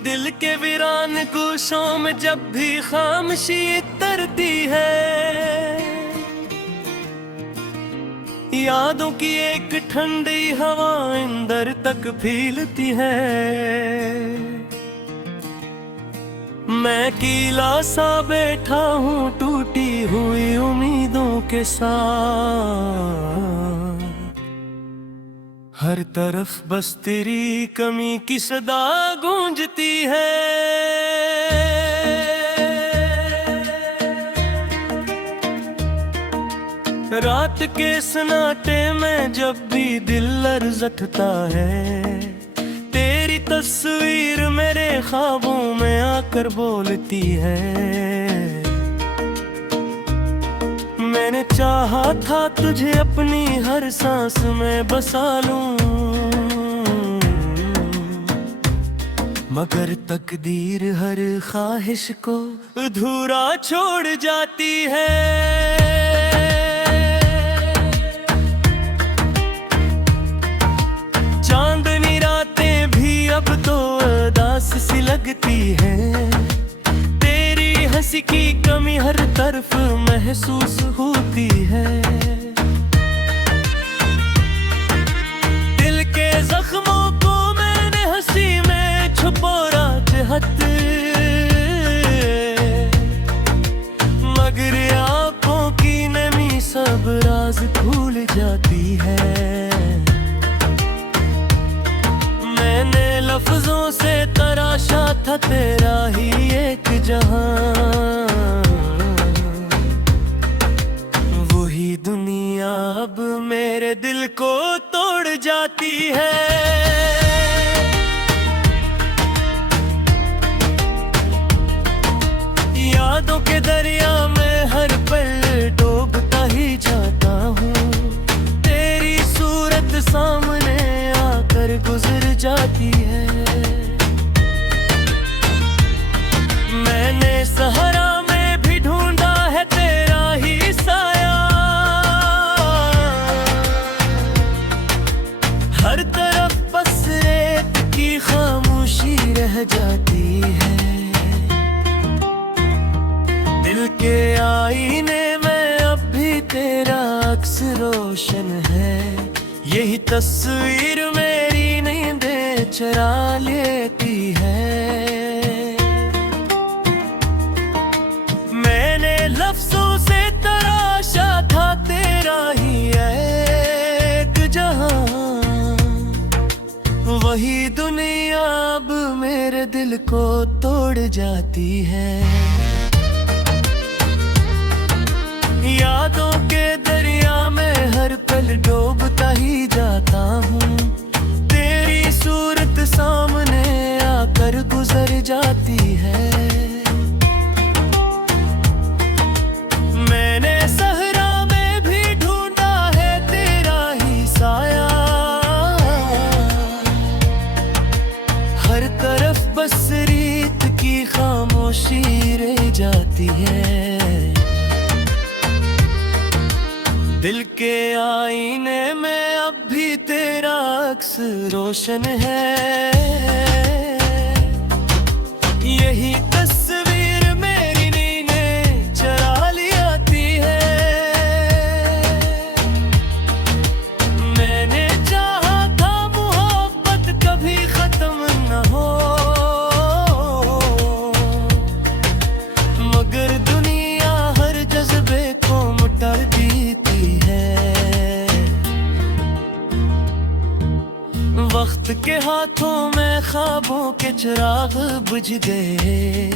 दिल के वीरान गोशों में जब भी खामोशी तरती है, यादों की एक ठंडी हवा अंदर तक फीलती है। मैं कीला सा बैठा हूँ टूटी हुई उम्मीदों के साथ, हर तरफ बस तेरी कमी की सदा गूंजती है। रात के सन्नाटे में जब भी दिल लरज़ता है, तेरी तस्वीर मेरे ख्वाबों में आकर बोलती है। मैंने चाहा था तुझे अपनी हर सांस में बसा लूं, मगर तकदीर हर ख्वाहिश को अधूरा छोड़ जाती है। चांदनी रातें भी अब तो उदास सी लगती हैं, तेरी हंसी की कमी हर तरफ महसूस होती है। दिल के जख्मों को मैंने हंसी में छुपोरा चाहत, मगर आंखों की नमी सब राज भूल जाती है। मैंने लफ्जों से तराशा था तेरा ही एक जहां, वही दुनिया अब मेरे दिल को तोड़ जाती है। यादों के दरिया में हर पल डूबता ही जाता हूँ, तेरी सूरत सामने आकर गुजर जाती है। मैंने सहारा में भी ढूंढा है तेरा ही साया, हर तरफ बस रेत की खामोशी रह जाती है। दिल के आईने में अब भी तेरा अक्स रोशन है, यही तस्वीर मेरी नींदें चुरा लेती है। मैंने लफ्जों से तराशा था तेरा ही एक जहां, वही दुनिया अब मेरे दिल को तोड़ जाती है। यादों के दरिया में हर पल डूबता ही जाता हूँ, तेरी सूरत सामने आकर गुजर जाती है। मैंने सहरा में भी ढूंढा है तेरा ही साया, हर तरफ बस रीत की खामोशी रह जाती है। दिल के आईने में अब भी तेरा अक्स रोशन है, यही तस्वीर मेरी नींदें चुरा लेती है। मैंने चाहा था मोहब्बत कभी खत्म न हो, मगर दुनिया हर जज्बे को मिटा देती है। वक्त के हाथों में ख्वाबों के चिराग बुझ गए,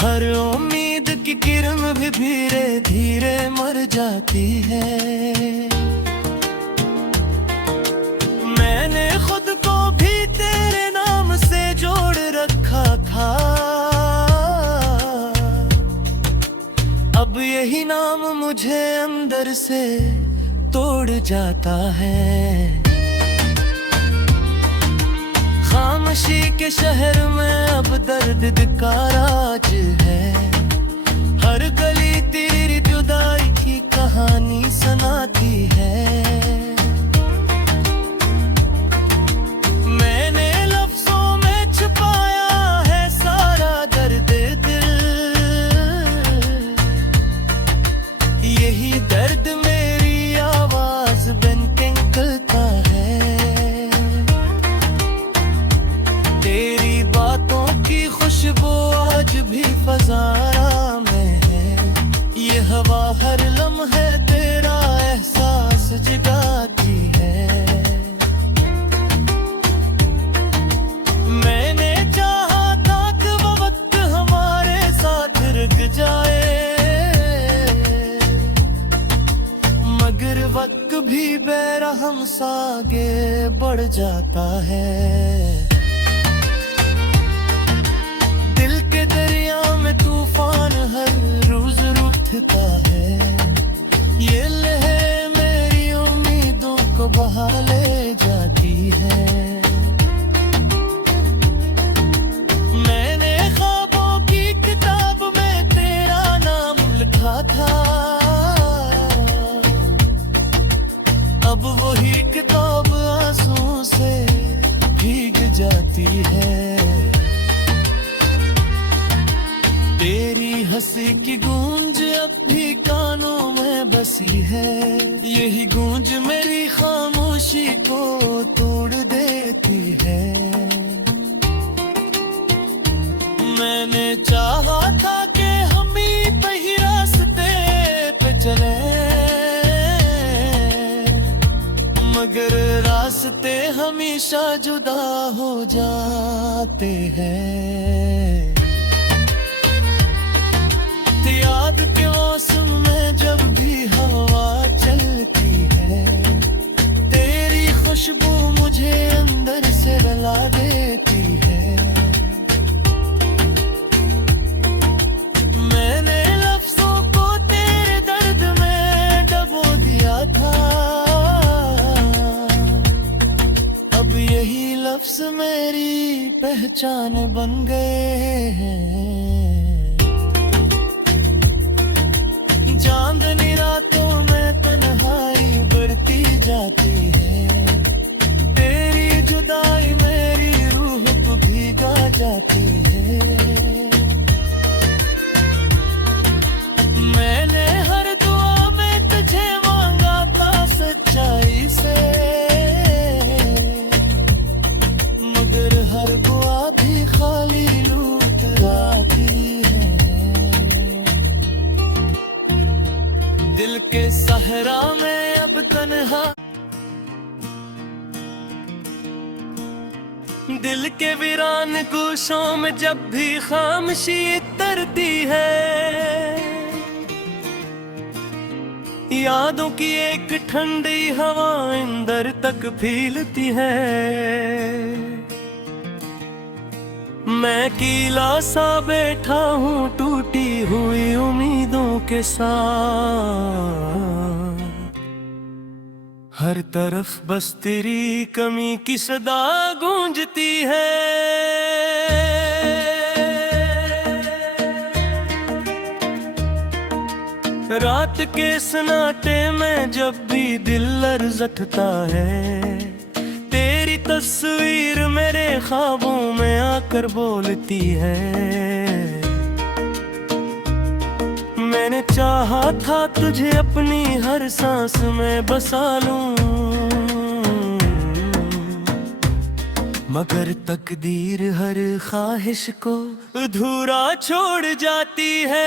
हर उम्मीद की किरण भी धीरे धीरे मर जाती है। मैंने खुद को भी तेरे नाम से जोड़ रखा था, अब यही नाम मुझे अंदर से तोड़ जाता है। खामोशी के शहर में अब दर्द का राज है, हर गली तेरी जुदाई की कहानी सुनाती है। मैंने लफ्जों में छुपाया में बढ़ जाता है। दिल के दरिया में तूफान हर रोज उठता है। ये लहर मेरी उम्मीदों को बहा ले जाती है। मैंने ख्वाबों की किताब में तेरा नाम लिखा था, अब वही किताब आंसू से भीग जाती है। तेरी हंसी की गूंज अब भी कानों में बसी है। यही गूंज मेरी खामोशी को तोड़ देती है। मैंने चाहा था कि हम ही वही रास्ते पे चले, मगर रास्ते हमेशा जुदा हो जाते हैं। याद के मौसम में जब भी हवा चलती है, तेरी खुशबू मुझे अंदर से रुला देती है। मैंने लफ्जों को तेरे दर्द में डबो दिया था, अब यही लफ्ज मेरी पहचान बन गए हैं। चांदनी रातों में तन्हाई बढ़ती जाती है। तेरी जुदाई मेरी रूह को भीगा जाती है। मैंने हर दुआ में तुझे मांगा था सच्चाई से, मगर हर दुआ भी खाली लूट आती है। दिल के सहरा में अब तन्हा, दिल के वीरान गोशों में जब भी खामोशी तरती है। यादों की एक ठंडी हवा अंदर तक फैलती है। मैं कीला सा बैठा हूँ टूटी हुई उम्मीदों के साथ। हर तरफ बस तेरी कमी की सदा गूंजती है। रात के सन्नाटे में जब भी दिल लरज़ता है, तेरी तस्वीर मेरे ख्वाबों में आकर बोलती है। मैंने चाहा था तुझे अपनी हर सांस में बसा लूं, मगर तकदीर हर ख्वाहिश को अधूरा छोड़ जाती है।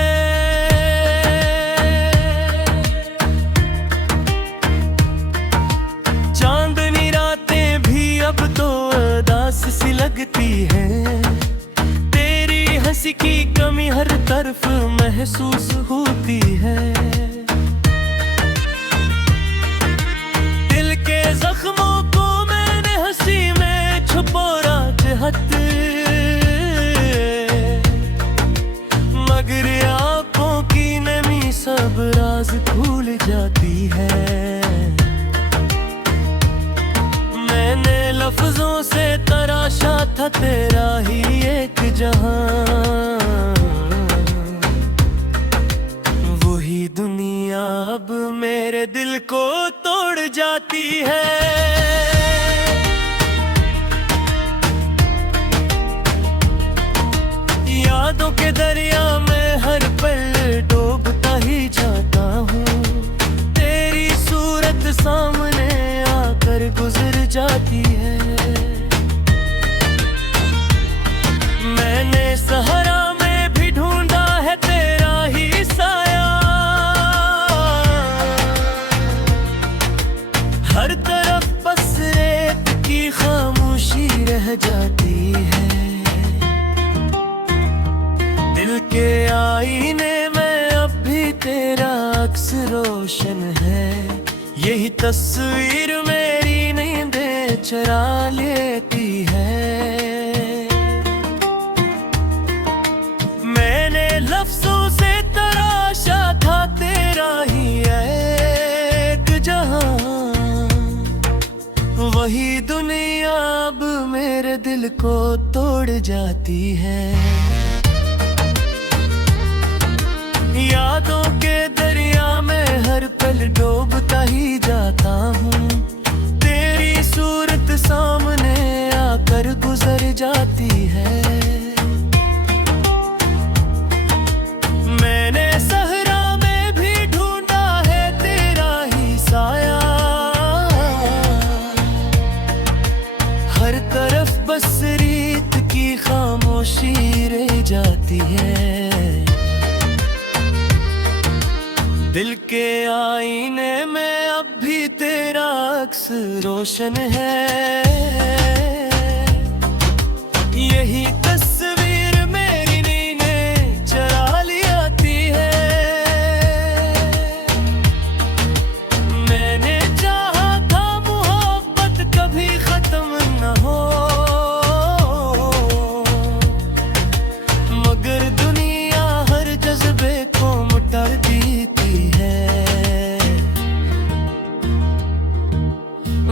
चांदनी रातें भी अब तो उदास सी लगती है। तेरी हंसी की कमी हर तरफ महसूस होती है। दिल के जख्मों को मैंने हंसी में छुपोरा चाहत, मगर आंखों की नमी सब राज भूल जाती है। मैंने लफ्जों से तराशा था तेरा ही एक जहां, वही दुनिया अब मेरे दिल को तोड़ जाती है। यादों के दरिया में हर पल डूबता ही जाता हूँ। तेरी सूरत सामने आकर गुजर जाती है। मैंने सहारा में भी ढूंढा है तेरा ही साया, हर तरफ बस रेत की खामोशी रह जाती है। दिल के आईने में अब भी तेरा अक्स रोशन है। यही तस्वीर मेरी नींदें चरा लेती है। मैंने लफ्जों से तराशा था तेरा ही एक जहां, वही दुनिया अब मेरे दिल को तोड़ जाती है। यादों के दरिया में हर पल डूबता ही जाता हूँ, तेरी सूरत सामने आकर गुजर जाती है। मैंने सहरा में भी ढूंढा है तेरा ही साया, हर तरफ बस रीत की खामोशी रह जाती है। दिल के आईने में अब भी तेरा अक्स रोशन है, यही तस्वीर मेरी नींदें चरा लियाती है। मैंने चाहा था मोहब्बत कभी खत्म न हो, मगर दुनिया हर जज्बे को मिटा देती है।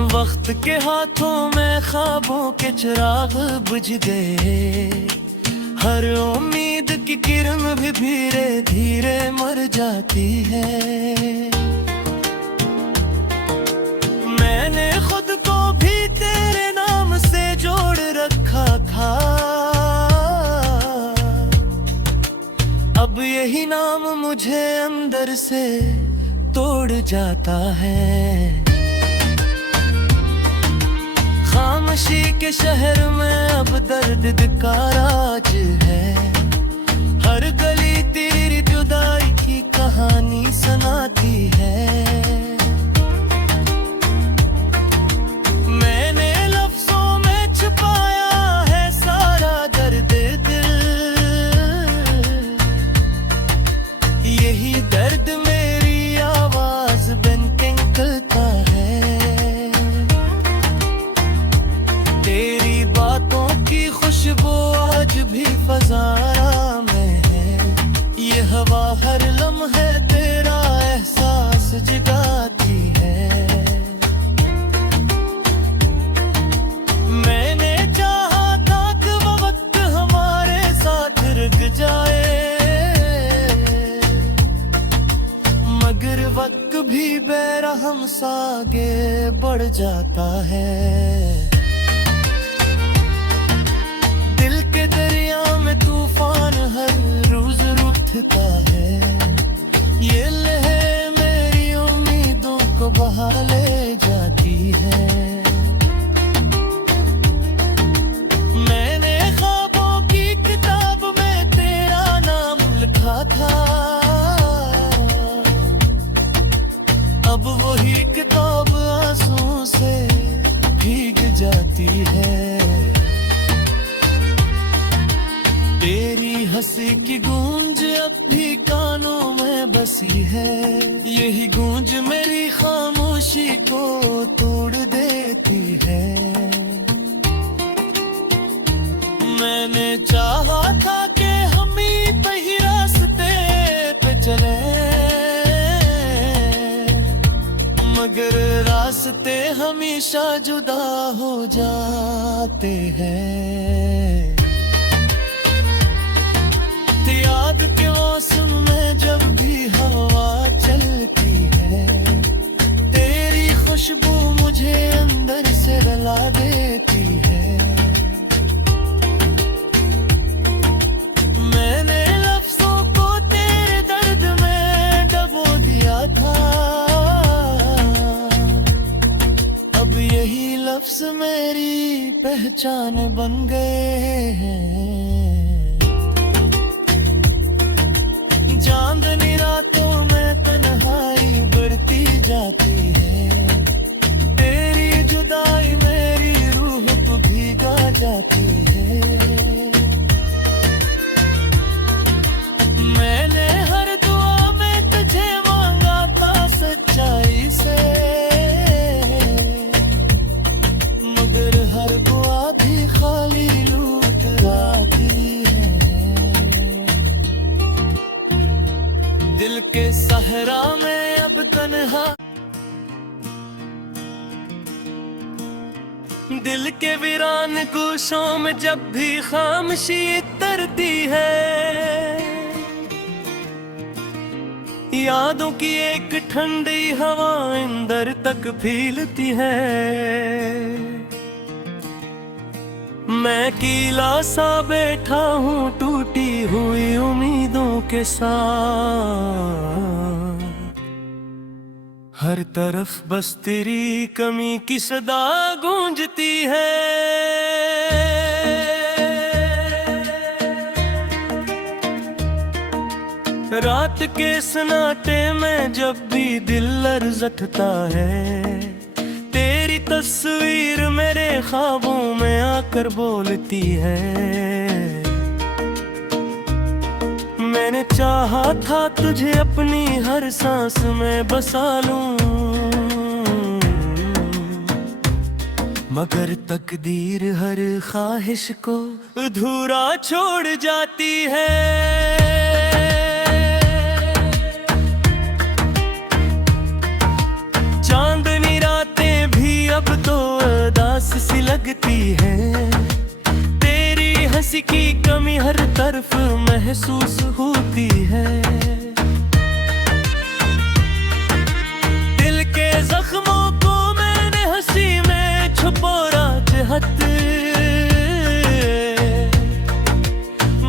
वक्त के हाथों में ख्वाबों के चिराग बुझ गए, हर उम्मीद की किरण भी धीरे धीरे मर जाती है। मैंने खुद को भी तेरे नाम से जोड़ रखा था, अब यही नाम मुझे अंदर से तोड़ जाता है। खामोशी के शहर में अब दर्द का राज है, हर गली तेरी जुदाई की कहानी सुनाती है। मैंने लफ्जों में छुपाया है सारा दर्द दिल, यही दर्द मेरी आवाज बन के निकलता है। तेरी बातों की खुशबू आज भी फज़ारा में है, ये हवा हर लम्हे तेरा एहसास जगाती है। मैंने चाहा था कि वो वक्त हमारे साथ रुक जाए, मगर वक्त भी बेरहम सा आगे बढ़ जाता है। दिल के दरिया में तूफान हर रोज उठता है, ये लहर मेरी उम्मीदों को बहा ले जाती है। मैंने ख्वाबों की किताब में तेरा नाम लिखा था, अब वही किताब आंसू से भीग जाती है। तेरी हंसी की गूंज अब भी कानों में बसी है, यही गूंज मेरी खामोशी को तोड़ देती है। मैंने चाहा था कि हम ही वही रास्ते पे चले, मगर रास्ते हमेशा जुदा हो जाते हैं। याद के मौसम में जब भी हवा चलती है, तेरी खुशबू मुझे अंदर से रुला देती है। मैंने लफ्जों को तेरे दर्द में डबो दिया था, अब यही लफ्ज मेरी पहचान बन गए हैं। चांदनी रातों में तन्हाई बढ़ती जाती है, तेरी जुदाई मेरी रूह को भीगा जाती है। मैंने हर दुआ में तुझे मांगा था सच्चाई से, मगर हर दुआ भी खाली लूट लाती है। दिल के सहरा में अब तन्हा, दिल के वीरान गोशों में जब भी खामोशी तरती है, यादों की एक ठंडी हवा अंदर तक फीलती है। मैं कीला सा बैठा हूँ टूटी हुई उम्मीदों के साथ, हर तरफ बस तेरी कमी की सदा गूंजती है। रात के सन्नाटे में जब भी दिल लरज़ता है, तेरी तस्वीर मेरे ख्वाबों में आकर बोलती है। मैंने चाहा था तुझे अपनी हर सांस में बसा लूं, मगर तकदीर हर ख्वाहिश को अधूरा छोड़ जाती है। चांदनी रातें भी अब तो उदास सी लगती हैं, तेरी हंसी की कमी हर तरफ महसूस होती है। दिल के जख्मों को मैंने हंसी में छुपोरा चाहत,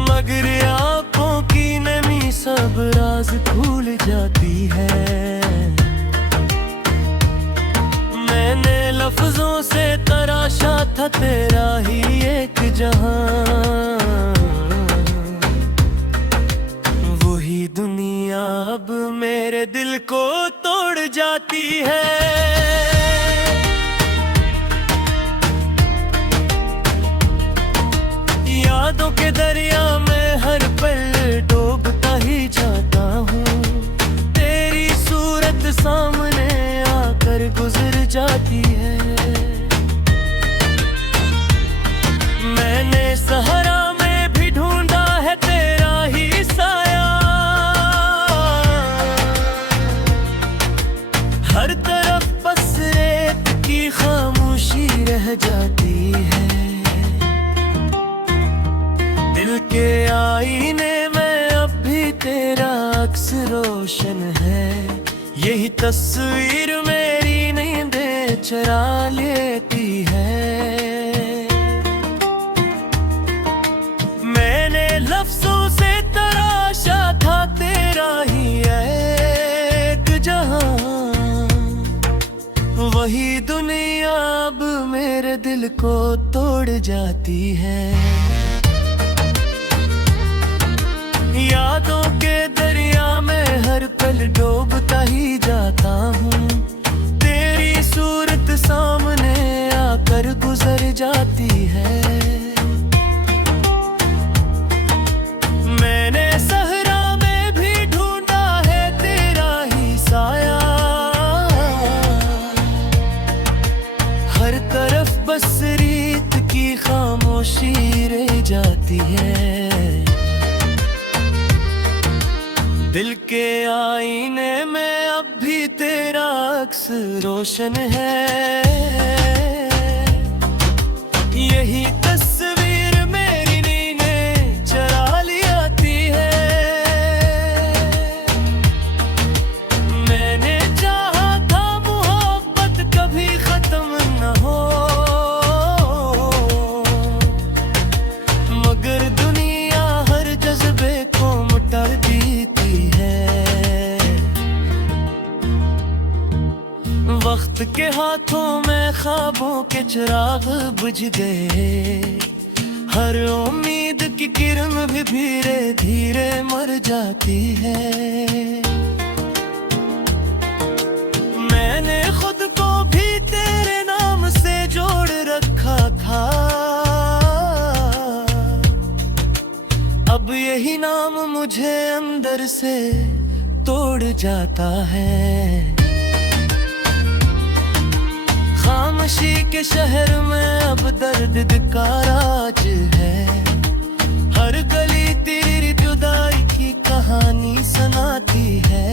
मगर आंखों की नमी सब राज भूल जाती है। मैंने लफ्जों से तराशा था तेरा ही एक जहां, वही दुनिया अब मेरे दिल को तोड़ जाती है। यादों के दरिया में हर पल डूबता ही जाता हूँ, तेरी सूरत सामने आकर गुजर जाती है। मैंने सहारा में भी ढूंढा है तेरा ही साया, हर तरफ बस रेत की खामोशी रह जाती है। दिल के आईने में अब भी तेरा अक्स रोशन है, यही तस्वीर मेरी नींदें चुरा लेती है। मैंने लफ्जों से तराशा था तेरा ही एक जहां, वही दुनिया अब मेरे दिल को तोड़ जाती है। यादों के दरिया में हर पल डूबता ही जाता हूँ, तेरी सूरत सामने आकर गुजर जाती है। मैंने सहरा में भी ढूंढा है तेरा ही साया, हर तरफ बस रीत की खामोशी रह जाती है। दिल के आईने में अब भी तेरा अक्स रोशन है, यही तस्वीर मेरी नींदें चुरा लेती है। मैंने चाहा था मोहब्बत कभी खत्म न हो, मगर दुनिया हर जज्बे को मिटा देती है। वक्त के हाथों में ख्वाबों के चिराग बुझ गए, हर उम्मीद की किरण भी धीरे धीरे मर जाती है। मैंने खुद को भी तेरे नाम से जोड़ रखा था, अब यही नाम मुझे अंदर से तोड़ जाता है। खामोशी के शहर में अब दर्द का राज है। हर गली तेरी जुदाई की कहानी सुनाती है।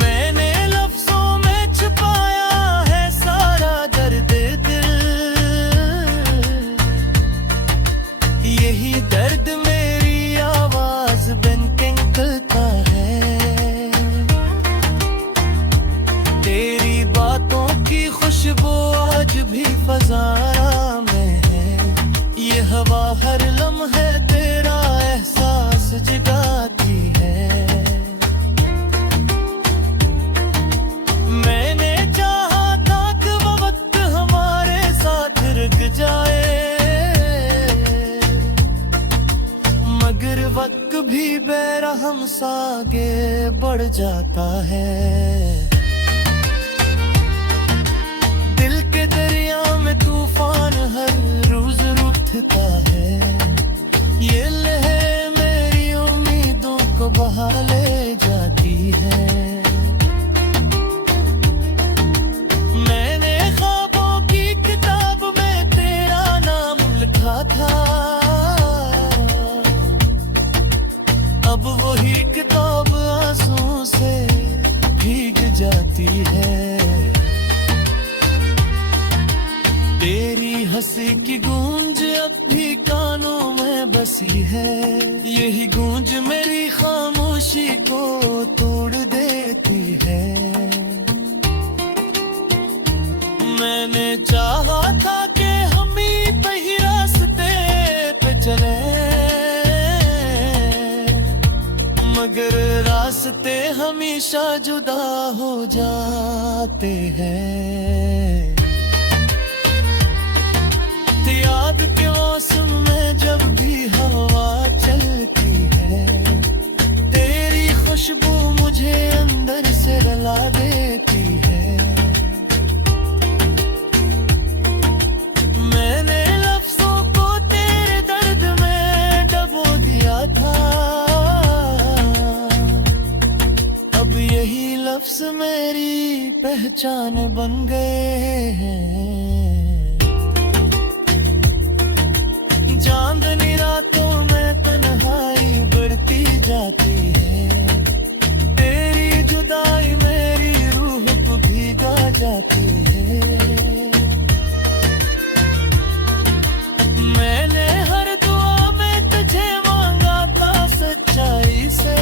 मैंने लफ्जों में छुपाया है सारा दर्द दिल, यही दर्द मेरी आवाज बन के निकलता है। तेरी बातों की खुशबू आज भी फज़ारा में है। ये हवा हर लम्हे तेरा एहसास जगाती है। मैंने चाहा था कि वो वक्त हमारे साथ रुक जाए, मगर वक्त भी बेरहम सा आगे बढ़ जाता है। दिल के दरिया में तूफान हर रोज उठता है। ये लहर मेरी उम्मीदों को बहा ले जाती है। मैंने ख्वाबों की किताब में तेरा नाम लिखा था, अब वही किताब आंसू से भीग जाती है। तेरी हंसी की गूंज अब भी कानों में बसी है। यही गूंज मेरी खामोशी को तोड़ देती है। मैंने चाहा था कि हम ही वही रास्ते पे चले, मगर रास्ते हमेशा जुदा हो जाते हैं। याद के मौसम में जब भी हवा चलती है, तेरी खुशबू मुझे अंदर से रुला देती है। मैंने लफ्जों को तेरे दर्द में डबो दिया था, अब यही लफ्ज मेरी पहचान बन गए हैं। चांदनी रातों में तन्हाई बढ़ती जाती है। तेरी जुदाई मेरी रूह को भीगा जाती है। मैंने हर दुआ में तुझे मांगा था सच्चाई से,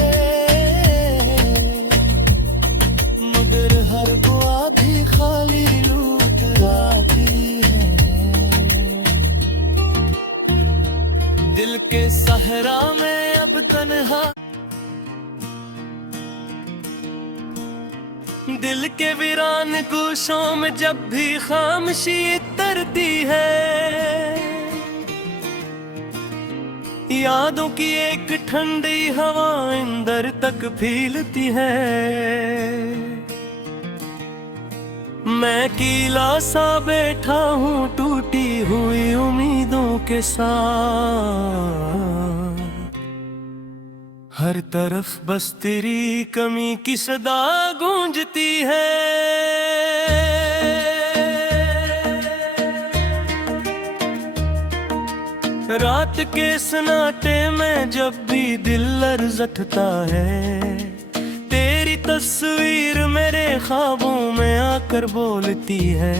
मगर हर दुआ भी खाली लूट आती है। दिल के सहरा में अब तन्हा, दिल के वीरान गोशों में जब भी खामोशी तरती है। यादों की एक ठंडी हवा अंदर तक फैलती है। मैं कीला सा बैठा हूँ टूटी हुई उम्मीदों के साथ। हर तरफ बस तेरी कमी की सदा गूंजती है। रात के सन्नाटे में जब भी दिल लर्ज़ उठता है, तेरी तस्वीर मेरे ख्वाबों में आकर बोलती है।